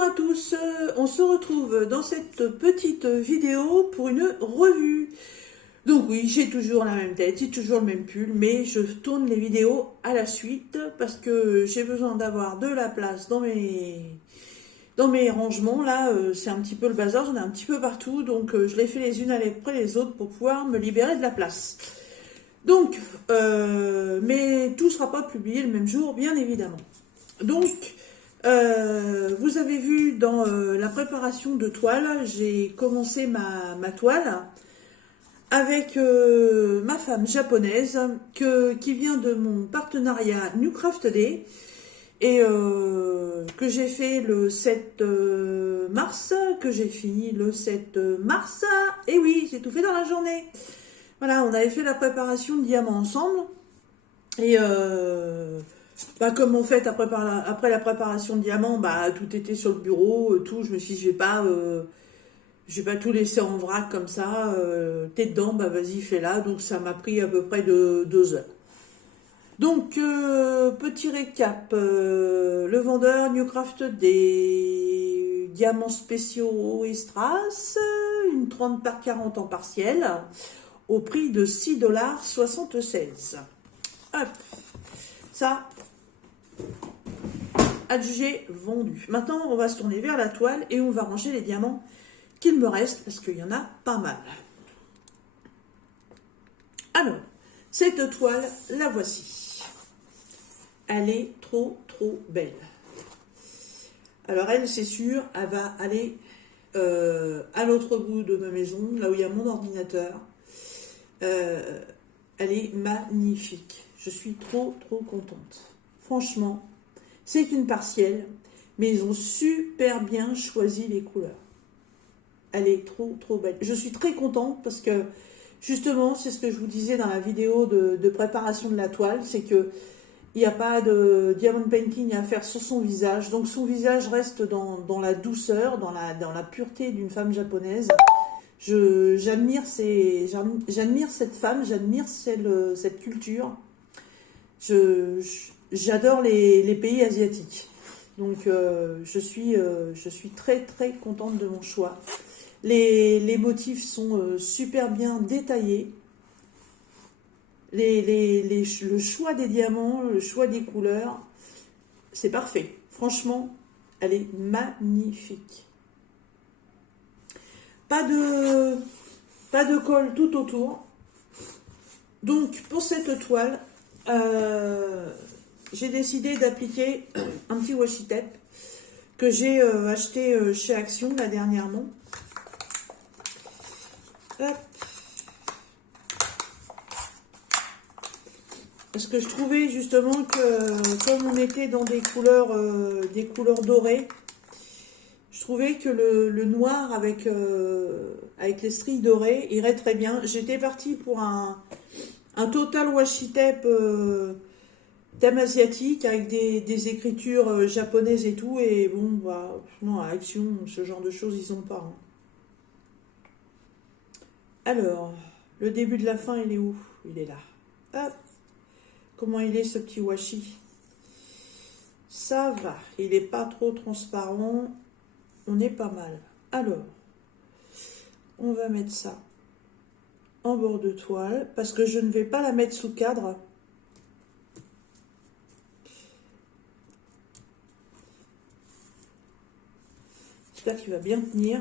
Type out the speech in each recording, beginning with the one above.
Bonjour à tous, on se retrouve dans cette petite vidéo pour une revue. Donc oui, j'ai toujours la même tête, j'ai toujours le même pull, mais je tourne les vidéos à la suite parce que j'ai besoin d'avoir de la place dans mes rangements. Là, c'est un petit peu le bazar, j'en ai un petit peu partout, donc je les fais les unes après les autres pour pouvoir me libérer de la place. Donc, mais tout ne sera pas publié le même jour, bien évidemment. Donc, vous avez vu dans la préparation de toile, j'ai commencé ma toile avec ma femme japonaise qui vient de mon partenariat New Craft Day et que j'ai fait le 7 mars, que j'ai fini le 7 mars. Et oui, j'ai tout fait dans la journée. Voilà, on avait fait la préparation de diamants ensemble et comme on fait après la préparation de diamants, tout était sur le bureau, tout. Je me suis dit, je vais pas tout laisser en vrac comme ça. T'es dedans, vas-y, fais-la. Donc ça m'a pris à peu près de 2 heures. Donc petit récap, le vendeur Newcraft des diamants spéciaux et strass, une 30 par 40 en partiel, au prix de 6,76 $. Hop, ça. Adjugé, vendu. Maintenant, on va se tourner vers la toile et on va ranger les diamants qu'il me reste parce qu'il y en a pas mal. Alors, cette toile, la voici. Elle est trop belle. Alors elle, c'est sûr, elle va aller à l'autre bout de ma maison, là où il y a mon ordinateur. Elle est magnifique. Je suis trop contente. Franchement, c'est une partielle, mais ils ont super bien choisi les couleurs. Elle est trop belle. Je suis très contente parce que, justement, c'est ce que je vous disais dans la vidéo de préparation de la toile, c'est que il n'y a pas de diamond painting à faire sur son visage. Donc son visage reste dans la douceur, dans la pureté d'une femme japonaise. J'admire cette femme, j'admire cette culture. J'adore les pays asiatiques. Donc je suis très contente de mon choix. Les motifs sont super bien détaillés. Le choix des diamants, le choix des couleurs, c'est parfait. Franchement, elle est magnifique. Pas de colle tout autour. Donc pour cette toile, j'ai décidé d'appliquer un petit washi tape que j'ai acheté chez Action là dernièrement. Hop. Parce que je trouvais justement que comme on était dans des couleurs dorées, je trouvais que le noir avec les stries dorées irait très bien. J'étais partie pour un total washi tape thème asiatique avec des écritures japonaises et tout. Et bon, non, à Action, ce genre de choses, ils n'ont pas. Hein. Alors, le début de la fin, il est où? Il est là. Hop. Comment il est ce petit washi? Ça va, il n'est pas trop transparent, on est pas mal. Alors, on va mettre ça en bord de toile, parce que je ne vais pas la mettre sous cadre. J'espère qu'il va bien tenir.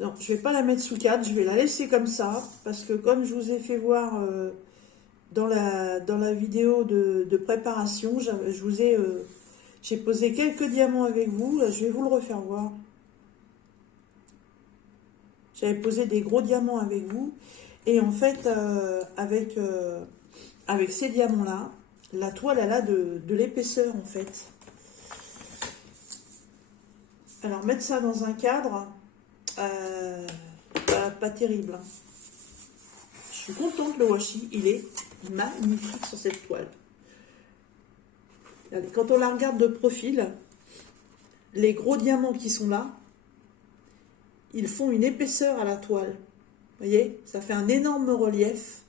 Non, je ne vais pas la mettre sous cadre, je vais la laisser comme ça, parce que comme je vous ai fait voir... dans la vidéo de préparation, j'ai posé quelques diamants avec vous. Là, je vais vous le refaire voir. J'avais posé des gros diamants avec vous. Et en fait, avec ces diamants-là, la toile, elle a de l'épaisseur, en fait. Alors, mettre ça dans un cadre, pas terrible. Hein. Je suis contente, le washi, il est magnifique sur cette toile. Regardez, quand on la regarde de profil, les gros diamants qui sont là, ils font une épaisseur à la toile. Vous voyez, ça fait un énorme relief.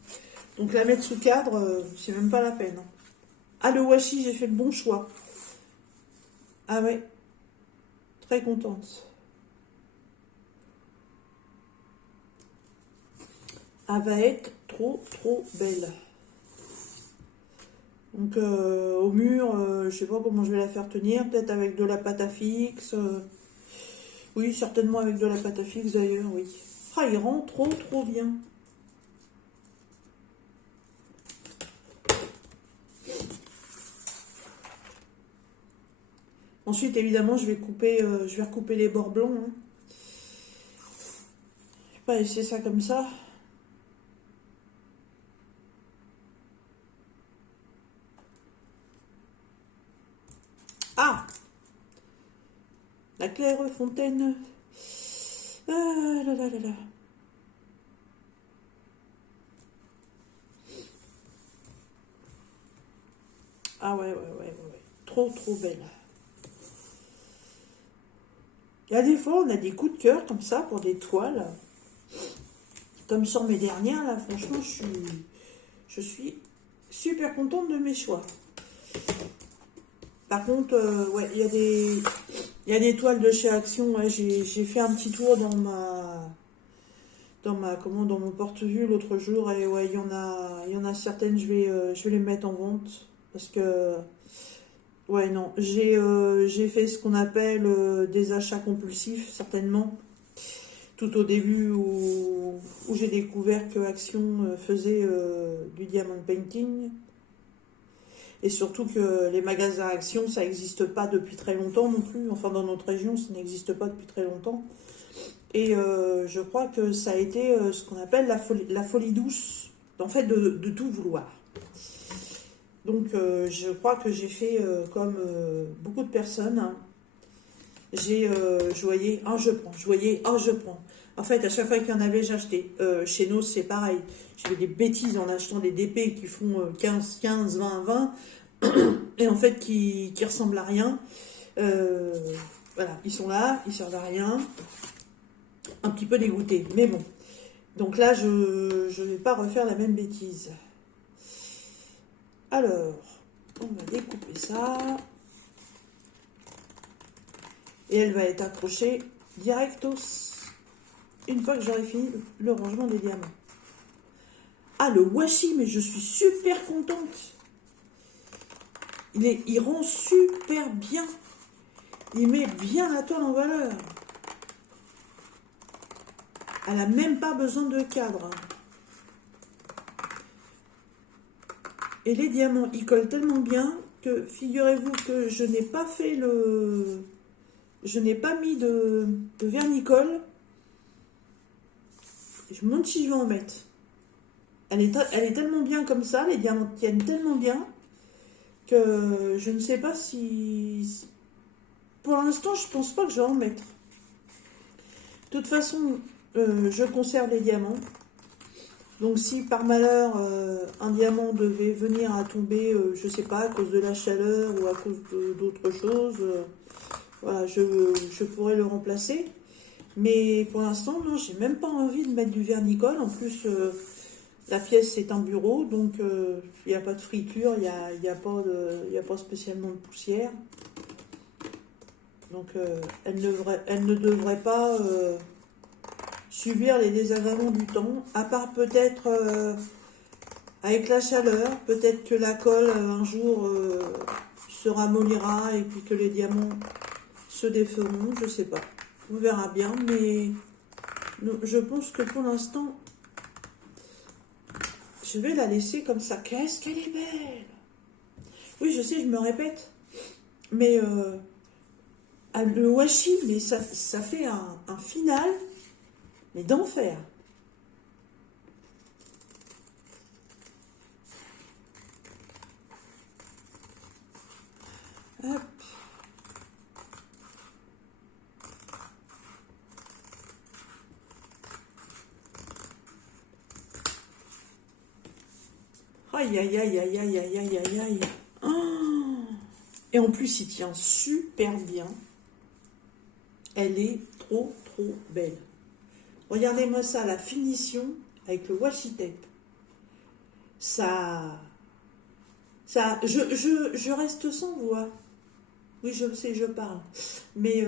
Donc la mettre sous cadre, c'est même pas la peine. Ah, le washi, j'ai fait le bon choix. Ah ouais. Très contente. Elle va être trop belle. Donc au mur, je sais pas comment je vais la faire tenir, peut-être avec de la pâte à fixe. Oui, certainement avec de la pâte à fixe d'ailleurs, oui. Ah, il rend trop bien. Ensuite, évidemment, je vais recouper les bords blancs. Hein. Je vais pas laisser ça comme ça. Ah! La Claire Fontaine. Ah là là là là. Ah ouais. Trop belle. Il y a des fois, on a des coups de cœur comme ça pour des toiles. Comme sur mes dernières, là, franchement, je suis super contente de mes choix. Par contre, ouais, il y a des toiles de chez Action. Ouais, j'ai fait un petit tour dans mon porte-vue l'autre jour. Et ouais, il y en a certaines, je vais les mettre en vente. Parce que, ouais, non, j'ai fait ce qu'on appelle des achats compulsifs, certainement. Tout au début où j'ai découvert que Action faisait du diamond painting. Et surtout que les magasins Action, ça n'existe pas depuis très longtemps non plus. Enfin, dans notre région, ça n'existe pas depuis très longtemps. Et je crois que ça a été ce qu'on appelle la folie douce, en fait, de tout vouloir. Donc, je crois que j'ai fait comme beaucoup de personnes. Hein. Je voyais, oh je prends, je voyais, oh je prends. En fait, à chaque fois qu'il y en avait, j'achetais. Chez nous, c'est pareil. Je fais des bêtises en achetant des DP qui font 15, 20, et en fait qui ressemblent à rien. Voilà, ils sont là, ils servent à rien. Un petit peu dégoûté, mais bon. Donc là, je ne vais pas refaire la même bêtise. Alors, on va découper ça. Et elle va être accrochée directos une fois que j'aurai fini le rangement des diamants. Ah, le washi, mais je suis super contente. Il rend super bien. Il met bien la toile en valeur. Elle n'a même pas besoin de cadre. Et les diamants, ils collent tellement bien que figurez-vous que je n'ai pas fait le... Je n'ai pas mis de vernicole. Je me demande si je vais en mettre. Elle est tellement bien comme ça, les diamants tiennent tellement bien que je ne sais pas si... Pour l'instant, je pense pas que je vais en mettre. De toute façon, je conserve les diamants. Donc si par malheur un diamant devait venir à tomber, je sais pas, à cause de la chaleur ou à cause d'autre chose, voilà, je pourrais le remplacer. Mais pour l'instant, non, j'ai même pas envie de mettre du vernicole. En plus, la pièce c'est un bureau, donc il n'y a pas de friture, il y a pas spécialement de poussière. Donc elle ne devrait pas subir les désagréments du temps, à part peut-être avec la chaleur, peut-être que la colle un jour se ramollira et puis que les diamants se déferont, je sais pas. On verra bien, mais je pense que pour l'instant, je vais la laisser comme ça. Qu'est-ce qu'elle est belle! Oui, je sais, je me répète, mais le washi, mais ça fait un final, mais d'enfer. Hop. Aïe, aïe, aïe, aïe, aïe, aïe, aïe, aïe, aïe. Oh. Et en plus, il tient super bien. Elle est trop belle. Regardez-moi ça, la finition avec le washi tape. Je reste sans voix. Oui, je le sais, je parle. Mais,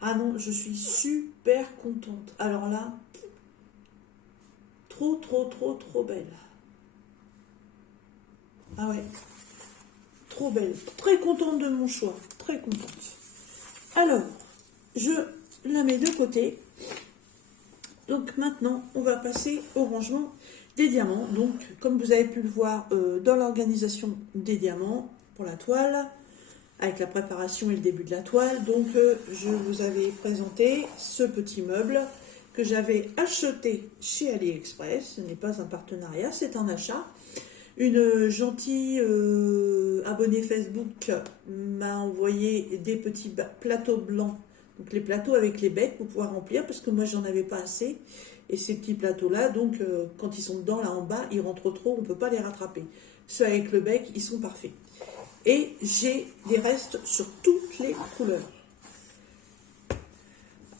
ah non, je suis super contente. Alors là, trop, trop, trop, trop belle. Ah ouais, trop belle. Très contente de mon choix. Très contente. Alors, je la mets de côté. Donc maintenant, on va passer au rangement des diamants. Donc, comme vous avez pu le voir dans l'organisation des diamants pour la toile, avec la préparation et le début de la toile, donc je vous avais présenté ce petit meuble que j'avais acheté chez AliExpress. Ce n'est pas un partenariat, c'est un achat. Une gentille abonnée Facebook m'a envoyé des petits plateaux blancs, donc les plateaux avec les becs pour pouvoir remplir, parce que moi j'en avais pas assez. Et ces petits plateaux-là, donc quand ils sont dedans, là en bas, ils rentrent trop, on ne peut pas les rattraper. Ceux avec le bec, ils sont parfaits. Et j'ai des restes sur toutes les couleurs.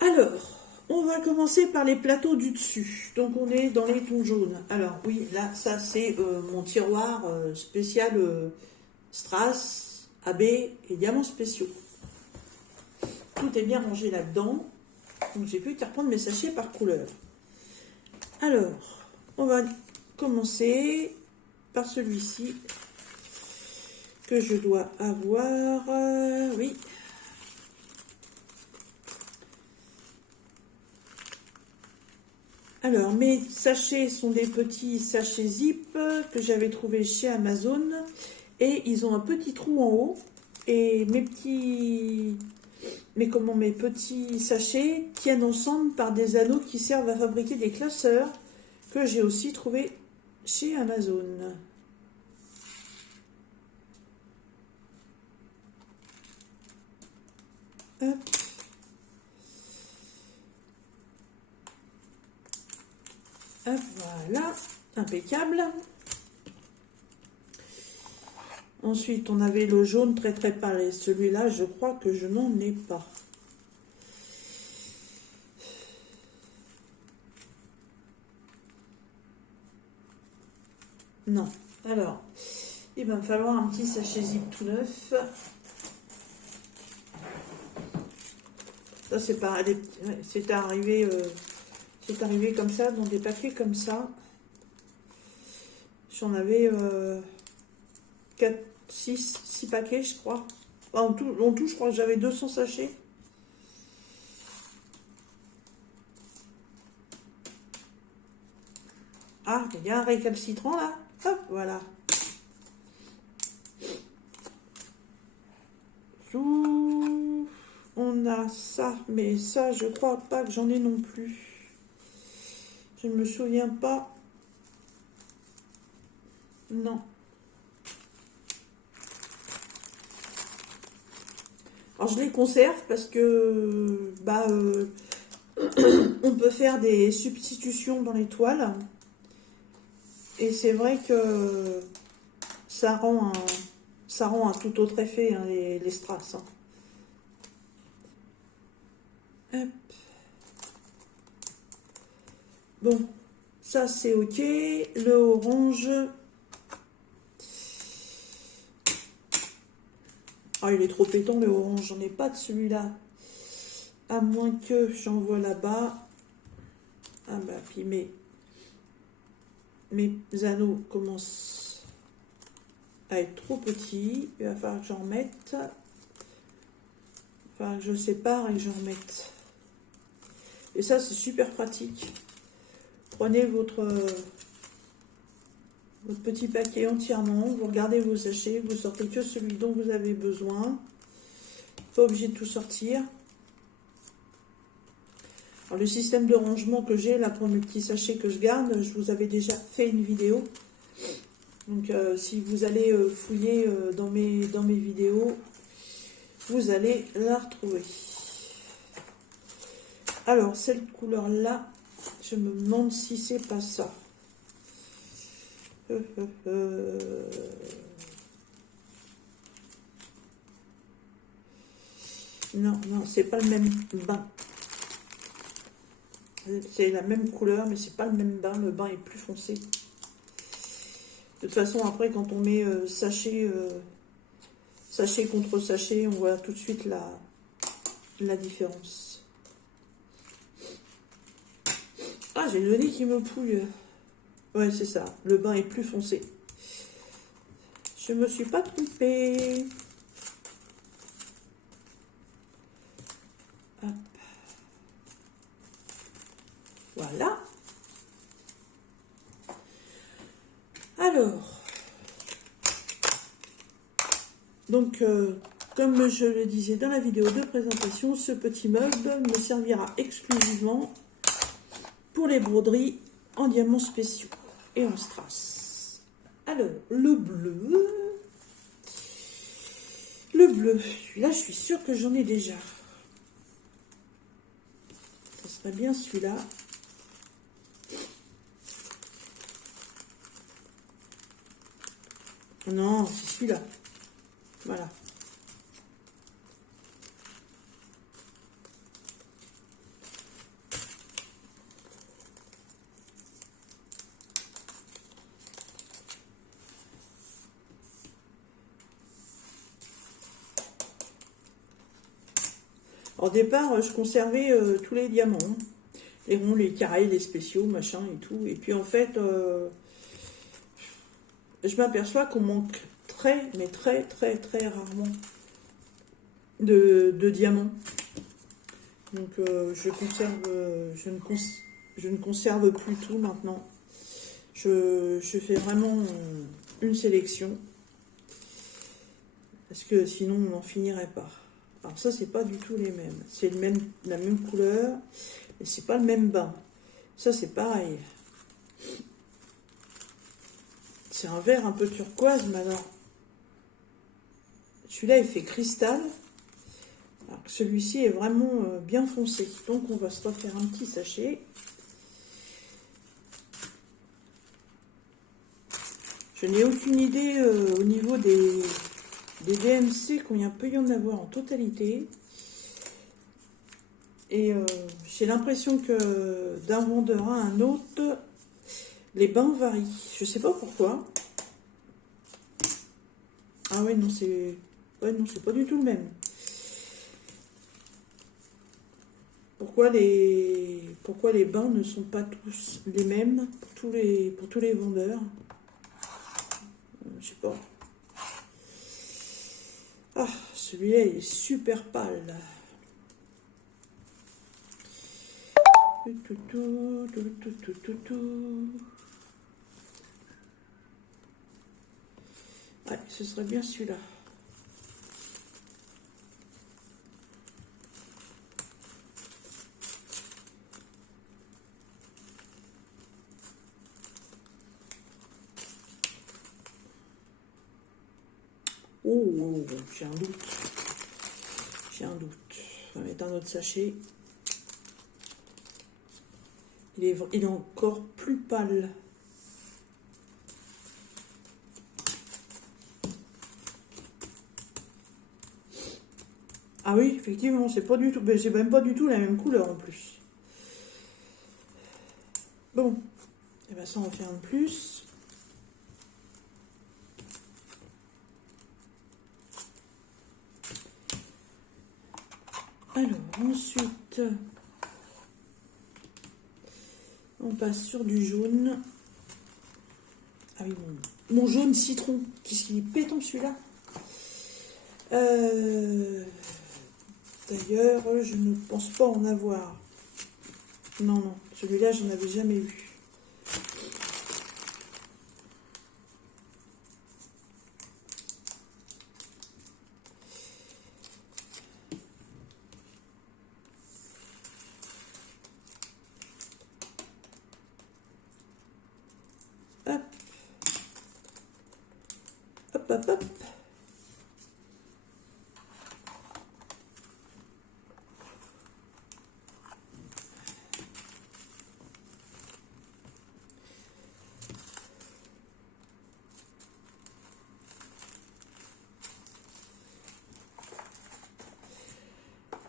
Alors, on va commencer par les plateaux du dessus. Donc on est dans les tons jaunes. Alors oui, là, ça c'est mon tiroir spécial strass, AB et diamants spéciaux. Tout est bien rangé là-dedans. Donc j'ai pu reprendre mes sachets par couleur. Alors, on va commencer par celui-ci que je dois avoir. Oui. Alors, mes sachets sont des petits sachets zip que j'avais trouvés chez Amazon. Et ils ont un petit trou en haut. Et mes petits sachets tiennent ensemble par des anneaux qui servent à fabriquer des classeurs que j'ai aussi trouvés chez Amazon. Hop. Hop, voilà, impeccable. Ensuite, on avait le jaune très très pâle. Celui-là, je crois que je n'en ai pas. Non. Alors, il va me falloir un petit sachet zip tout neuf. Ça, c'est pas, c'est arrivé comme ça, dans des paquets comme ça. J'en avais 4, 6 paquets, je crois. Enfin, en tout, je crois que j'avais 200 sachets. Ah, il y a un récalcitrant là. Hop, voilà. On a ça, mais ça, je crois pas que j'en ai non plus. Je ne me souviens pas. Non. Alors, je les conserve parce que on peut faire des substitutions dans les toiles. Et c'est vrai que ça rend un tout autre effet, hein, les strass. Hein. Hop. Bon, ça c'est ok. Le orange. Ah, il est trop pétant le orange. J'en ai pas de celui-là. À moins que j'en vois là-bas. Ah bah, puis mes anneaux commencent à être trop petits. Il va falloir que j'en remette. Enfin, je sépare et que j'en remette. Et ça, c'est super pratique. Prenez votre petit paquet entièrement, vous regardez vos sachets, vous sortez que celui dont vous avez besoin. Pas obligé de tout sortir. Alors, le système de rangement que j'ai là pour mes petits sachets que je garde, je vous avais déjà fait une vidéo. Donc si vous allez fouiller dans mes vidéos, vous allez la retrouver. Alors, cette couleur-là, je me demande si c'est pas ça. Non, c'est pas le même bain. C'est la même couleur, mais c'est pas le même bain. Le bain est plus foncé. De toute façon, après, quand on met sachet Sachet contre sachet, on voit tout de suite la différence. Ah, j'ai le nez qui me pouille. Ouais, c'est ça. Le bain est plus foncé. Je me suis pas trompée. Hop. Voilà. Alors. Donc, comme je le disais dans la vidéo de présentation, ce petit meuble me servira exclusivement pour les broderies en diamants spéciaux et en strass. Alors, le bleu. Le bleu, celui-là, je suis sûre que j'en ai déjà. Ça serait bien celui-là. Non, c'est celui-là. Voilà. Au départ, je conservais tous les diamants. Les ronds, les carrés, les spéciaux, machin et tout. Et puis en fait, je m'aperçois qu'on manque mais très rarement de diamants. Donc je ne conserve plus tout maintenant. Je fais vraiment une sélection. Parce que sinon on n'en finirait pas. Alors ça, c'est pas du tout les mêmes. C'est la même couleur, mais c'est pas le même bain. Ça, c'est pareil. C'est un vert un peu turquoise, maintenant. Celui-là, il fait cristal. Alors que celui-ci est vraiment bien foncé. Donc, on va se refaire un petit sachet. Je n'ai aucune idée au niveau des DMC combien peut y en avoir en totalité. Et j'ai l'impression que d'un vendeur à un autre, les bains varient. Je sais pas pourquoi. Ah ouais, non, c'est pas du tout le même. Pourquoi les bains ne sont pas tous les mêmes pour tous les vendeurs? Je sais pas. Ah, celui-là, il est super pâle. Ouais, ce serait bien celui-là. Oh, j'ai un doute. J'ai un doute. On va mettre un autre sachet. Il est encore plus pâle. Ah oui, effectivement, c'est pas du tout. C'est même pas du tout la même couleur en plus. Bon, et ben ça en fait un de plus. Alors, ensuite, on passe sur du jaune. Ah oui, mon jaune citron. Qu'est-ce qu'il est pétant celui-là. D'ailleurs, je ne pense pas en avoir. Non, non, celui-là, j'en avais jamais eu. Hop. Hop, hop, hop.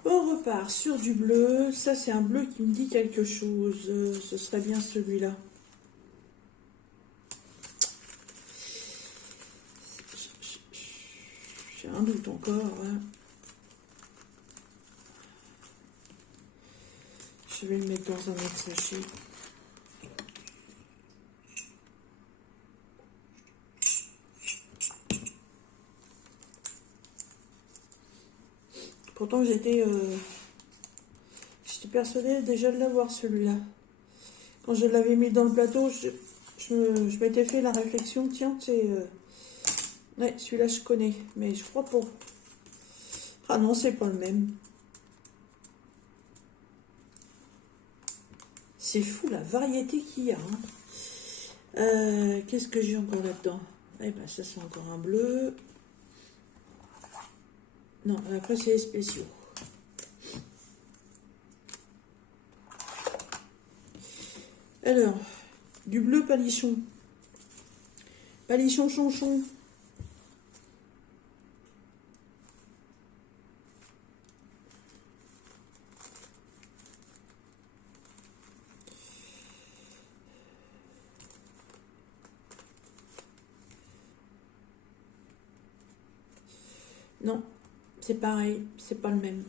On repart sur du bleu. Ça, c'est un bleu qui me dit quelque chose. Ce serait bien celui-là. J'ai un doute encore. Hein. Je vais le mettre dans un autre sachet. Pourtant, j'étais persuadée déjà de l'avoir, celui-là. Quand je l'avais mis dans le plateau, je m'étais fait la réflexion, tiens, c'est... ouais, celui-là, je connais, mais je crois pas. Ah non, c'est pas le même. C'est fou, la variété qu'il y a. Hein. Qu'est-ce que j'ai encore là-dedans? Eh ben, ça, c'est encore un bleu. Non, après, c'est les spéciaux. Alors, du bleu palichon. Palichon chonchon. Non, c'est pareil, c'est pas le même.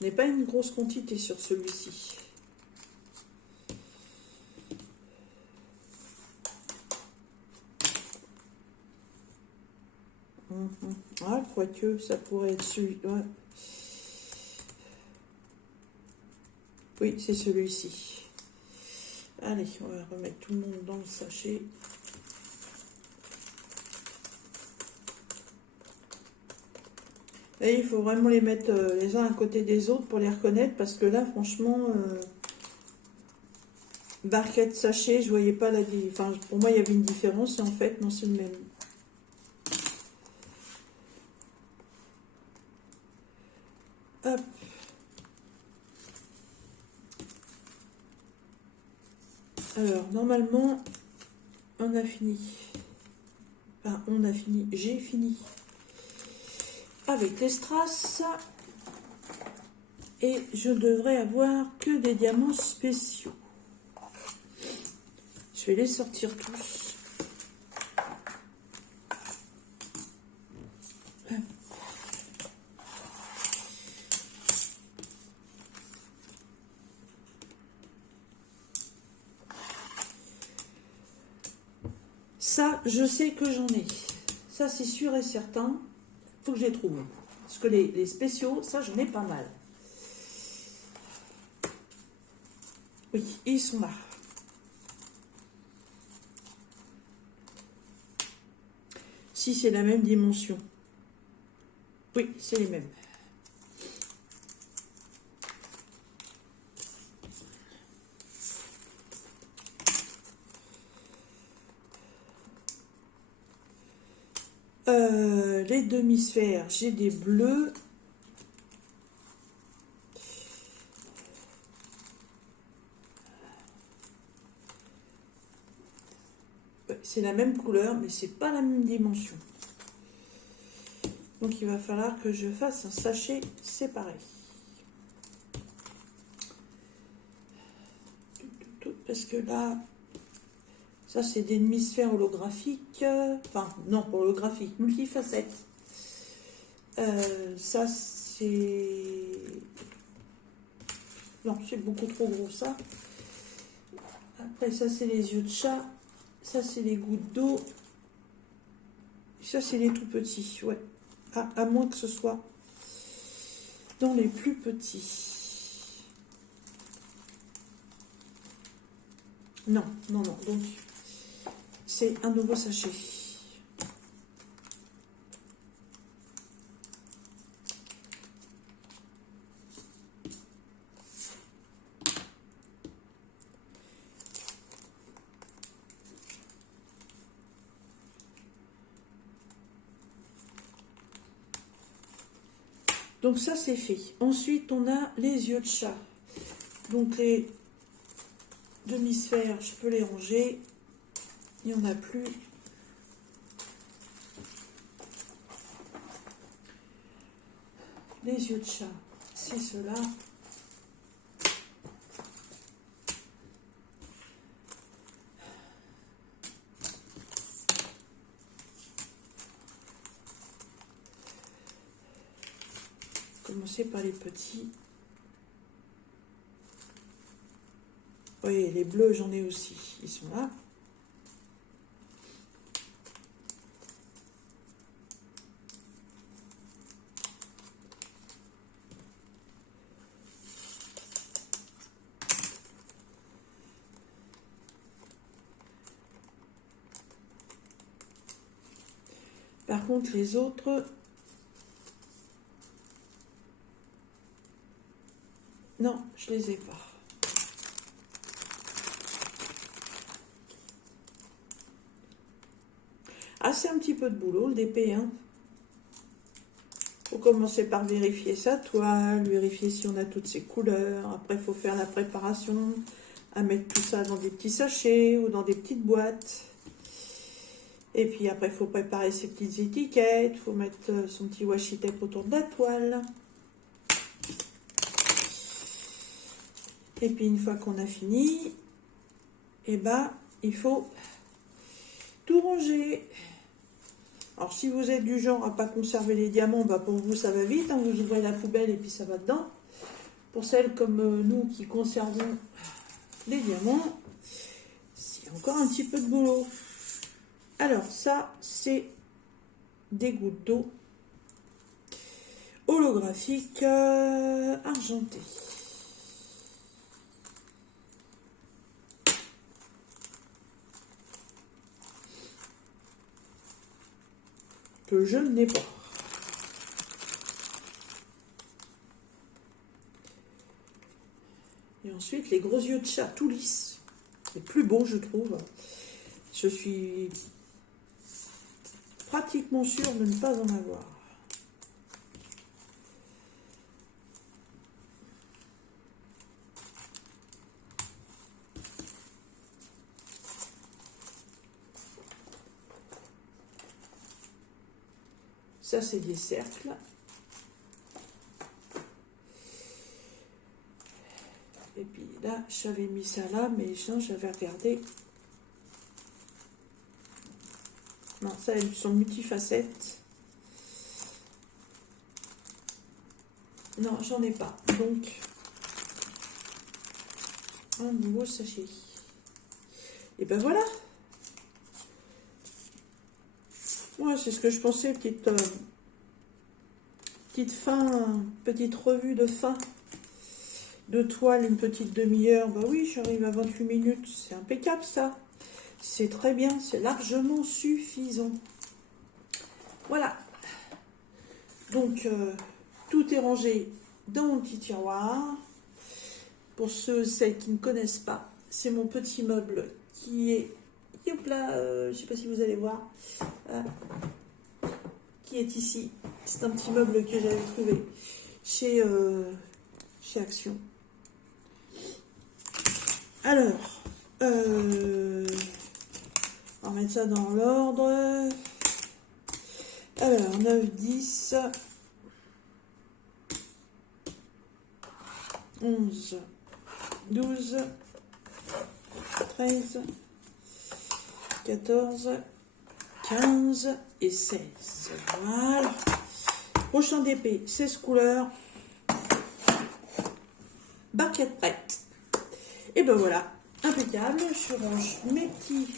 Je n'ai pas une grosse quantité sur celui-ci. Ah, quoique, ça pourrait être celui... Ouais. Oui, c'est celui-ci. Allez, on va remettre tout le monde dans le sachet. Et il faut vraiment les mettre les uns à côté des autres pour les reconnaître, parce que là, franchement, barquette, sachet, je voyais pas la différence. Enfin, pour moi, il y avait une différence, et en fait, non, c'est le même. Hop. Alors, normalement, on a fini. Enfin, on a fini. J'ai fini avec les strass. Et je devrais avoir que des diamants spéciaux. Je vais les sortir tous. Ça, je sais que j'en ai. Ça, c'est sûr et certain. Faut que je les trouve. Parce que les spéciaux, ça, j'en ai pas mal. Oui, ils sont là. Si c'est la même dimension. Oui, c'est les mêmes. Les demi-sphères, j'ai des bleus. C'est la même couleur, mais c'est pas la même dimension. Donc il va falloir que je fasse un sachet séparé. Parce que là, ça c'est des demi-sphères holographiques. Enfin, non, pas holographiques, multifacettes. Ça c'est... Non, c'est beaucoup trop gros ça. Après ça c'est les yeux de chat. Ça c'est les gouttes d'eau. Ça c'est les tout petits, ouais. À moins que ce soit dans les plus petits. Non, non, non. Donc, c'est un nouveau sachet. Donc ça c'est fait. Ensuite on a les yeux de chat. Donc les demi-sphères, je peux les ranger. Il n'y en a plus. Les yeux de chat, c'est cela. Commencer par les petits. Oui, les bleus, j'en ai aussi. Ils sont là. Par contre, les autres... Non, je les ai pas. Ah, c'est un petit peu de boulot, le DP, hein. Faut commencer par vérifier sa toile, vérifier si on a toutes ses couleurs. Après, il faut faire la préparation, à mettre tout ça dans des petits sachets ou dans des petites boîtes. Et puis après, il faut préparer ses petites étiquettes, il faut mettre son petit washi tape autour de la toile. Et puis une fois qu'on a fini, eh ben, il faut tout ranger. Alors si vous êtes du genre à pas conserver les diamants, bah pour vous ça va vite, hein, vous ouvrez la poubelle et puis ça va dedans. Pour celles comme nous qui conservons les diamants, c'est encore un petit peu de boulot. Alors ça, c'est des gouttes d'eau holographiques argentées. Que je n'ai pas. Et ensuite, les gros yeux de chat tout lisses. C'est plus beau, je trouve. Je suis pratiquement sûre de ne pas en avoir. Ça, c'est des cercles. Et puis là, j'avais mis ça là, mais j'avais regardé. Non, ça, elles sont multifacettes. Non, j'en ai pas. Donc, un nouveau sachet. Et ben voilà. Ouais, c'est ce que je pensais, petite fin, petite revue de fin de toile, une petite demi-heure. Bah oui, j'arrive à 28 minutes, c'est impeccable ça. C'est très bien, c'est largement suffisant. Voilà. Donc, tout est rangé dans mon petit tiroir. Pour celles qui ne connaissent pas, c'est mon petit meuble qui est... Hop là, je ne sais pas si vous allez voir. Qui est ici. C'est un petit meuble que j'avais trouvé chez Action. Alors, on va mettre ça dans l'ordre. Alors, 9, 10, 11, 12, 13, 14, 15 et 16. Voilà. Prochain DP, 16 couleurs. Barquette prête. Et ben voilà, impeccable. Je range mes petits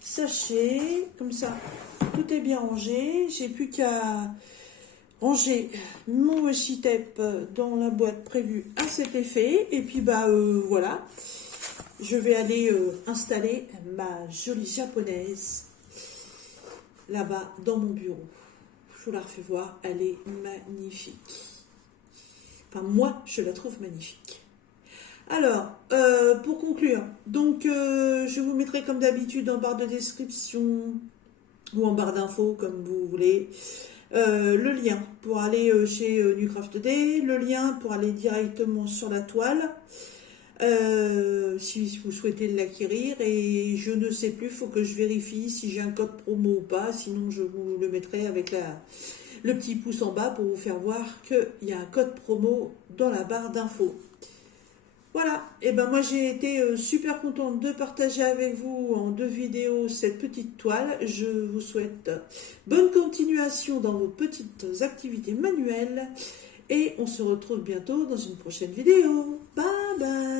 sachets. Comme ça, tout est bien rangé. J'ai plus qu'à ranger mon washi tape dans la boîte prévue à cet effet. Et puis bah voilà. Je vais aller installer ma jolie japonaise là-bas dans mon bureau. Je vous la refais voir, elle est magnifique. Enfin, moi, je la trouve magnifique. Alors, pour conclure, donc je vous mettrai comme d'habitude en barre de description ou en barre d'infos, comme vous voulez, le lien pour aller chez Nucraft D, le lien pour aller directement sur la toile, si vous souhaitez l'acquérir, et je ne sais plus, il faut que je vérifie si j'ai un code promo ou pas, sinon je vous le mettrai avec le petit pouce en bas pour vous faire voir qu'il y a un code promo dans la barre d'infos. Voilà, et ben moi j'ai été super contente de partager avec vous en 2 vidéos cette petite toile. Je vous souhaite bonne continuation dans vos petites activités manuelles et on se retrouve bientôt dans une prochaine vidéo. Bye bye.